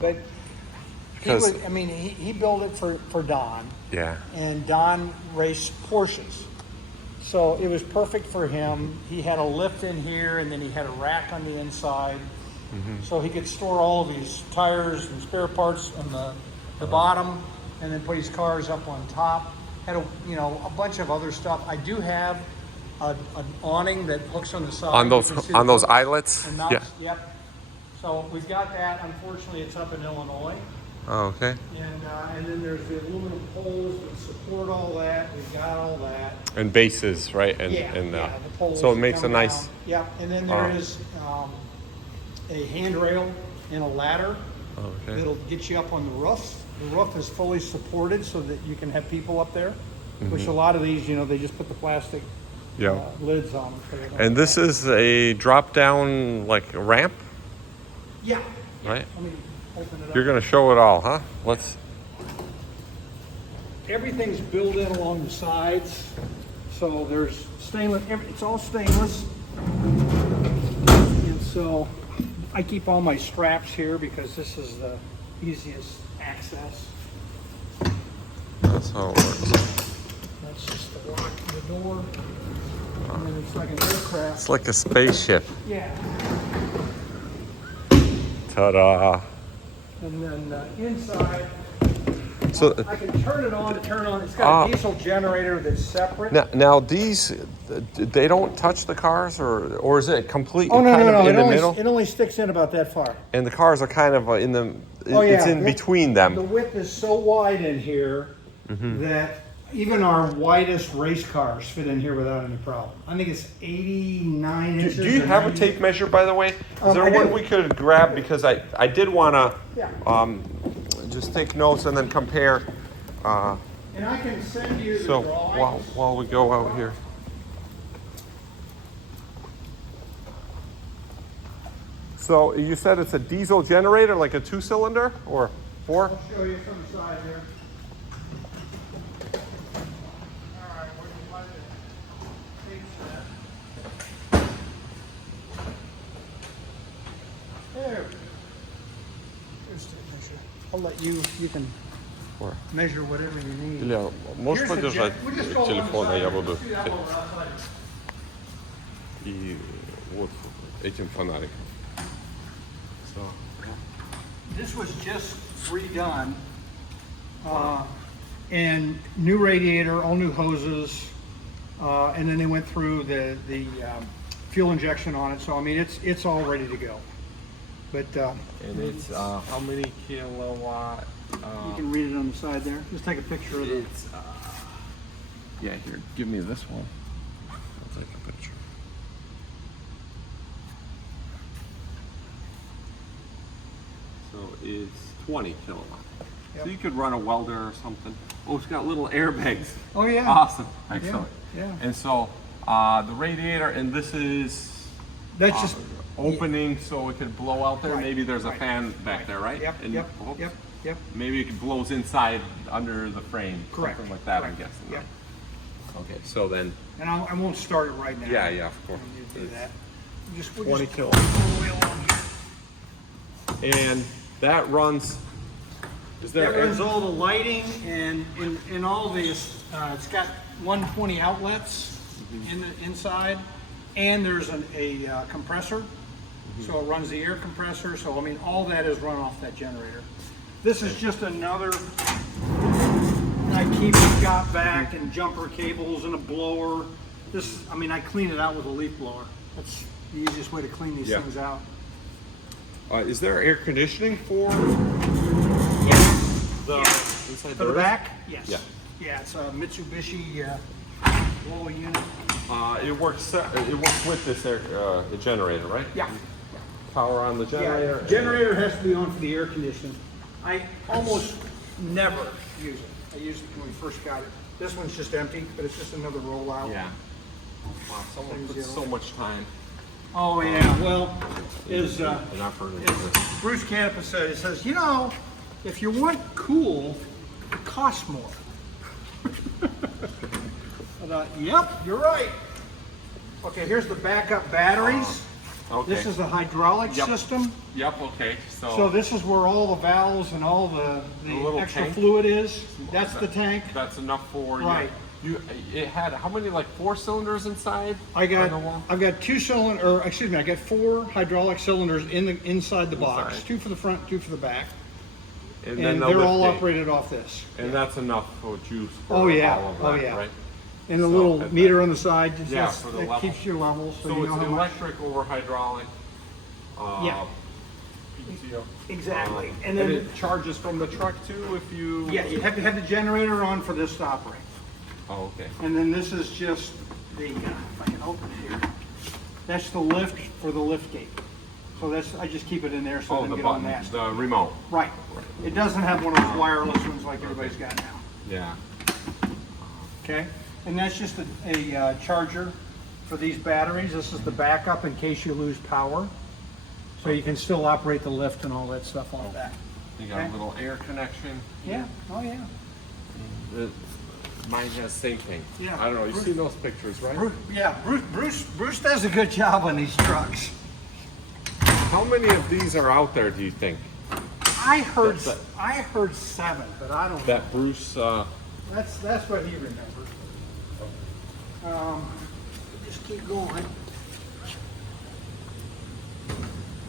But Because I mean, he built it for Don, yeah, and Don raced Porsches. So it was perfect for him. He had a lift in here, and then he had a rack on the inside. So he could store all of his tires and spare parts on the bottom, and then put his cars up on top. Had a bunch of other stuff. I do have an awning that hooks on the side. on You those can see on the those hooks eyelets. and Yeah. mounts. Yep. So we've got that. Unfortunately, it's up in Illinois. Oh, okay. And then there's the aluminum poles that support all that. We've got all that. And bases, right? And The poles so it that makes a come nice. down. Yeah, and then there is a handrail and a ladder Okay. that'll get you up on the roof. The roof is fully supported so that you can have people up there. Which a lot of these, they just put the plastic Yeah. lids on them. So they don't- And this is a drop down like ramp, Yeah. right? Let me open it up. You're gonna show it all, huh? Let's. Everything's built in along the sides, so there's stainless. It's all stainless, and so I keep all my straps here because this is the easiest access. That's how it works. That's just the lock of the door, and then it's like an aircraft. It's like a spaceship. Yeah, Ta-da! and then inside, So I can turn it on. It's got a diesel generator that's separate. now these, they don't touch the cars, or is it complete? Oh no, kind no, of no! in the middle? It only sticks in about that far. And the cars are kind of in the. Oh, yeah. It's in between them. The width is so wide in here that even our widest race cars fit in here without any problem. I think it's 89 inches. Do you or have a 90. tape measure, by the way? Is there I one do. we could grab? Because I did want to Yeah. just take notes and then compare. And I can send you the So drawings. while we go out here. So you said it's a diesel generator, like a 2-cylinder or 4? I'll show you from the side here. All right, what do you want to take that? There. Here's the measure. I'll let you can Four. measure whatever you need. Илья, можешь Here's the подержать jet- we just go телефон, а on the я side. буду. See that one outside? И вот этим фонариком. So. This was just redone, and new radiator, all new hoses, and then they went through the fuel injection on it. So I mean, it's all ready to go. But And it's how many kilowatt? you can read it on the side there. Just take a picture of it. It's yeah. Here, give me this one. I'll take a picture. So it's 20 kilowatt. Yep. So you could run a welder or something. Oh, it's got little airbags. Oh yeah. Awesome. Excellent. Yeah. And so the radiator, and this is That's just opening so it could blow out there. Right, Maybe there's a right, fan back there, right? Yep. And Yep. oops, Yep. Yep. Maybe it blows inside under the frame. Correct. Something like that, I'm Correct. guessing. Yep. right? Okay, so then, And I won't start it right now. yeah, of course. You do that. We'll 20 just kilowatts. go all the way along here. And that runs, is there? That runs all the lighting and in all this. It's got 120 outlets in the inside, and there's a compressor, so it runs the air compressor. So I mean, all that is run off that generator. This is just another. I keep it got back and jumper cables and a blower. This, I mean, I clean it out with a leaf blower. That's the easiest way to clean these Yeah. things out. Is there air conditioning for Yes. the Yes. inside For the there is? back? Yes. Yeah. Yeah, it's a Mitsubishi blower unit. It works with this air, the generator, right? Yeah. Power on the generator. Yeah. Generator has to be on for the air conditioning. I almost never use it. I used it when we first got it. This one's just empty, but it's just another rollout. Yeah. Wow, someone Things puts you so like. much time Oh yeah. Well, is and effort into as this. Bruce Canepa said, he says, if you want cool, it costs more. I thought, yep, you're right. Okay, here's the backup batteries. Okay. This is the hydraulic Yep. system. Yep, okay. So this is where all the valves and all the little extra tank? fluid is. That's the tank. That's enough for Right. you. It had how many, like 4 cylinders inside? I've got 4 hydraulic cylinders inside the box. Inside. 2 for the front, 2 for the back. And And the they're lift all gate. operated off this. And that's enough for juice for Oh, yeah. all of that, Oh, yeah. right? And the So, little at meter that- on the side, just Yeah, for the that level. keeps your level. So, So you it's know how much. electric over hydraulic. Yeah. PTO. Exactly. And And then, it charges from the truck too if you... yeah, you have to have the generator on for this to operate. Oh, okay. And then this is just the, if I can open it here, that's the lift for the lift gate. So that's, I just keep it in there so it Oh, doesn't the get all button, nasty. the remote. Right. It doesn't have one of those wireless ones like everybody's got now. Yeah. Okay? And that's just a charger for these batteries. This is the backup in case you lose power. So you can still operate the lift and all that stuff on that. You got Okay. a little air connection. Yeah, oh yeah. Mine has same thing. Yeah. I don't know. You've seen those pictures, right? Bruce does a good job on these trucks. How many of these are out there, do you think? I heard That- 7, but I don't know. That Bruce, That's what he remembers. Just keep going.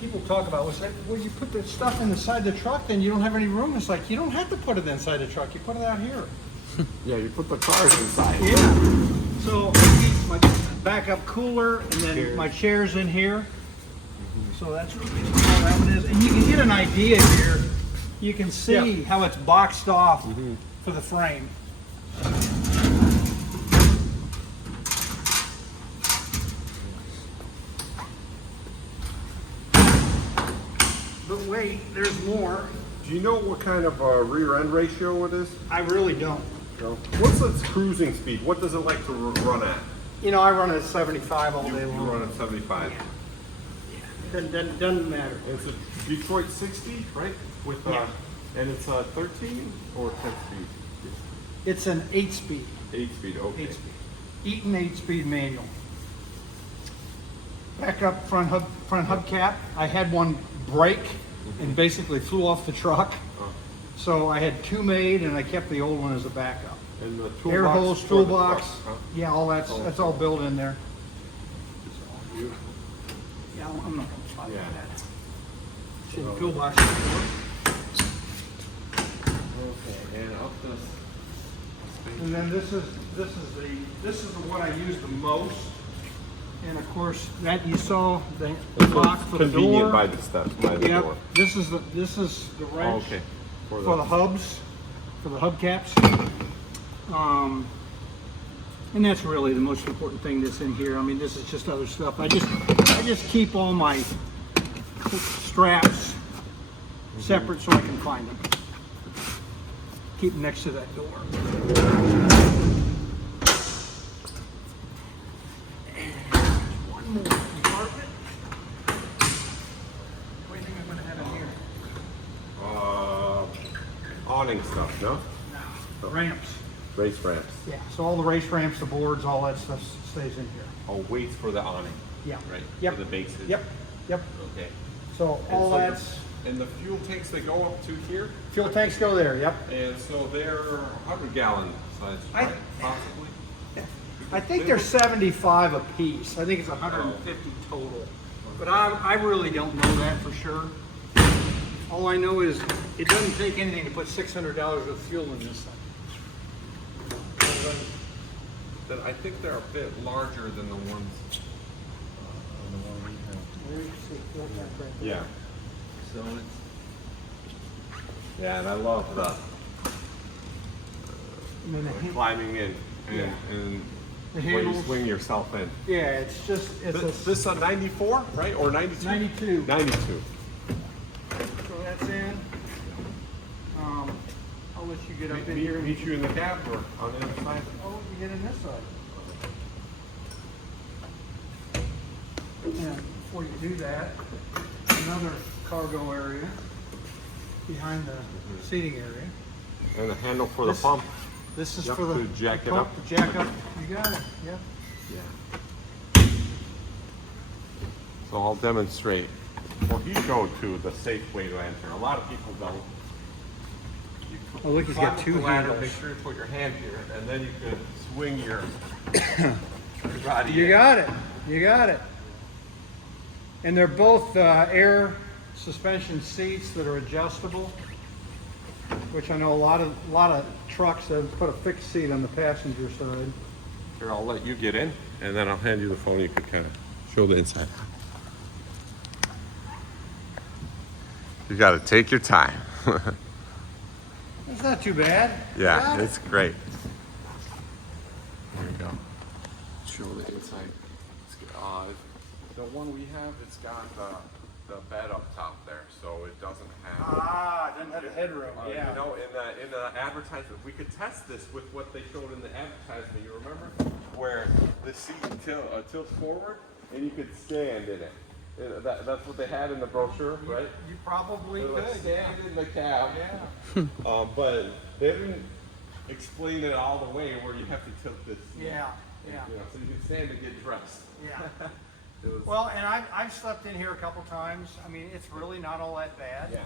People talk about, well, you put the stuff inside the truck, then you don't have any room. It's like, you don't have to put it inside the truck. You put it out here. yeah, you put the cars inside. Yeah. So I keep my backup cooler, and then my chair's in here. So that's what that one is. And you can get an idea here. You can see how it's boxed off for the frame. But wait, there's more. Do you know what kind of rear end ratio it is? I really don't. No. What's its cruising speed? What does it like to run at? You know, I run at 75 all You day long. run at 75. Doesn't matter. It's a Detroit 60, right? With Yeah. and it's a 13 or 10 speed? It's an 8-speed. 8-speed, okay. 8-speed. Eaton 8-speed manual. Back up front hubcap. I had one break and basically flew off the truck. So I had 2 made and I kept the old one as a backup. And the toolbox? Air hose, toolbox. Huh? Yeah, all that's all built in there. Yeah, I'm not gonna fight Yeah. that. See the toolbox. Okay, and up this. And then this is the one I use the most. And of course, that you saw the box for the door. Convenient by the steps, by the Yep. door. This is the wrench Okay. for the hubs, for the hubcaps. And that's really the most important thing that's in here. I mean, this is just other stuff. I just keep all my straps separate so I can find them. Keep them next to that door. One more compartment. What do you think I'm gonna have in here? Awning stuff, no? No. Ramps. Race ramps. Yeah, so all the race ramps, the boards, all that stuff stays in here. Oh, weights for the awning. Yeah. Right. Yep. For the bases. Yep. Okay. So all so that's, And the fuel tanks, they go up to here? fuel tanks go there, yep. And so they're 100-gallon size, I- right? Possibly? I think they're 75 a piece. I think it's 150 total. But I really don't know that for sure. All I know is it doesn't take anything to put $600 of fuel in this thing. Then I think they're a bit larger than the ones. Yeah. So it's. Yeah, and I love the climbing in and The where you handles. swing yourself in. Yeah, it's just, it's This is a 94, right? Or 92? 92. 92. So that's in. I'll let you get up in here. Meet you in the cab or on the other side? Oh, you get in this side. And before you do that, another cargo area behind the seating area. And the handle for the This- pump. This is Yep, for the to jack it pump, up. to jack up. You got it. Yep. Yeah. So I'll demonstrate. Well, he showed too the safe way to enter. A lot of people don't. You Oh, look, he's got climb up two the ladder, handles. make sure you put your hand here, and then you can swing your body. You in. got it. You got it. And they're both air suspension seats that are adjustable, which I know a lot of trucks have put a fixed seat on the passenger side. Here, I'll let you get in, and then I'll hand you the phone. You can kind of show the inside. You got to take your time. It's not too bad. Yeah, Got it. it's great. There you go. Show the inside. The one we have, it's got the bed up top there, so it doesn't have. Ah, it doesn't have the headroom. Yeah. You know, in the advertisement, we could test this with what they showed in the advertisement. You remember, where the seat tilts forward and you could stand in it. That's what they had in the brochure, right? You probably They could. would stand in the cab. Yeah. But they didn't explain it all the way where you have to tilt this. Yeah. Yeah. You know, so you can stand and get dressed. Yeah. It was, Well, and I've slept in here a couple times. I mean, it's really not all that bad. yeah.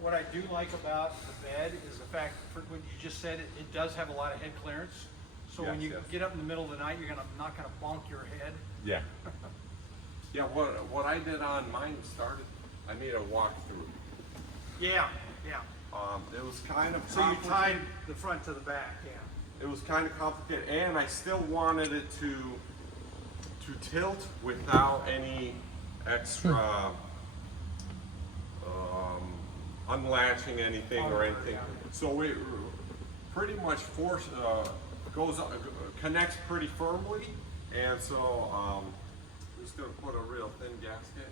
What I do like about the bed is the fact, when you just said it does have a lot of head clearance. So when Yes, you yes. get up in the middle of the night, you're not gonna bonk your head. Yeah. Yeah, what I did on mine I made a walkthrough. Yeah, yeah. It was kind of So you tied the front to the back, yeah. It was kind of complicated, and I still wanted it to tilt without any extra unlatching anything or anything. Yeah. So it pretty much connects pretty firmly, and so I'm just gonna put a real thin gasket,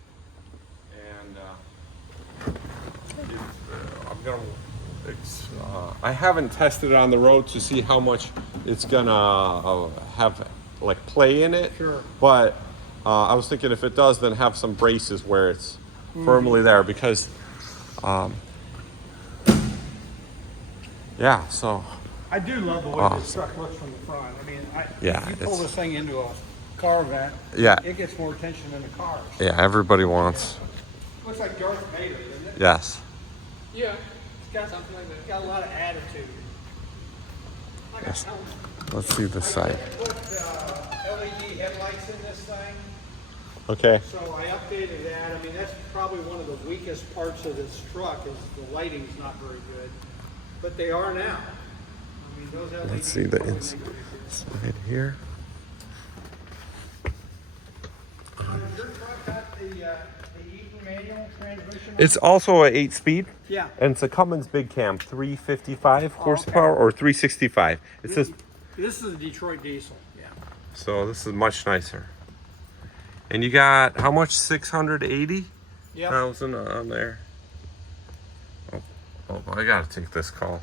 and I haven't tested it on the road to see how much it's gonna have like play in it. Sure. But I was thinking if it does, then have some braces where it's firmly there, because yeah. So I do love the way Awesome. this truck looks from the front. I mean, Yeah, if you pull it's- this thing into a car event, Yeah. it gets more attention than the cars. yeah, everybody wants. Looks like Darth Vader, doesn't it? Yes. Yeah. It's got something like that. Got a lot of attitude. Like Yes. a helmet. Let's see the side. Put LED headlights in this thing, Okay. so I updated that. I mean, that's probably one of the weakest parts of this truck is the lighting's not very good, but they are now. I mean, those LEDs. Let's see the probably inside make a difference. here. Does your truck got the Eaton manual transmission? It's also an 8-speed. Yeah. And it's a Cummins Big Cam, 355 horsepower or 365. It says, This is a Detroit diesel. Yeah. so this is much nicer. And you got how much? 680,000 Yep. on there. Oh, I gotta take this call.